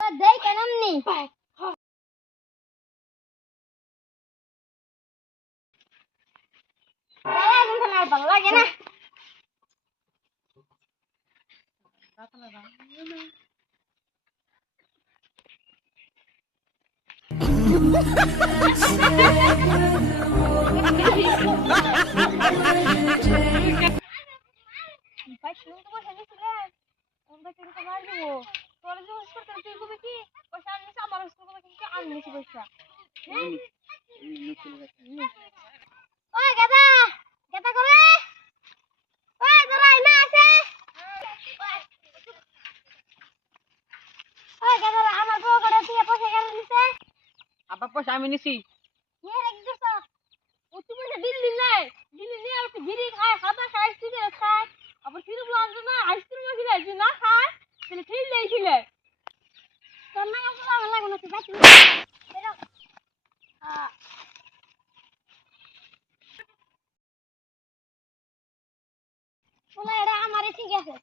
দেই কেনমনি ভালো লাগে না ভাই শুনতে বসে নিছিলে আমরা কিন্তু মার দিব তোর যে হোস্টেল করে তুই কবি কি পয়সা আনিস আমার হোস্টেল করে কিন্তু আমি নিছি পয়সা ওই গাদা গাদা করে ওই দাঁড়াই না আছে ওই গাদা আমার বউ করে দিয়ে পয়সা কেন নিছে আব্বা পয়সা আমি নিছি কে রেখে দিছ ও তুই পয়সা দিল্লি নাই দিল্লি নিয়ে আর বিড়ি খায় খাতা খায় সিগারেট খায় আবার ফিরে বলছো না আইসক্রিম খেলে তুই না খায় তাহলে ঠিক লেইছিলে তোর না আসলে ভালো লাগে না তুই বাকি বেরো বলা এটা আমারই ঠিক আছে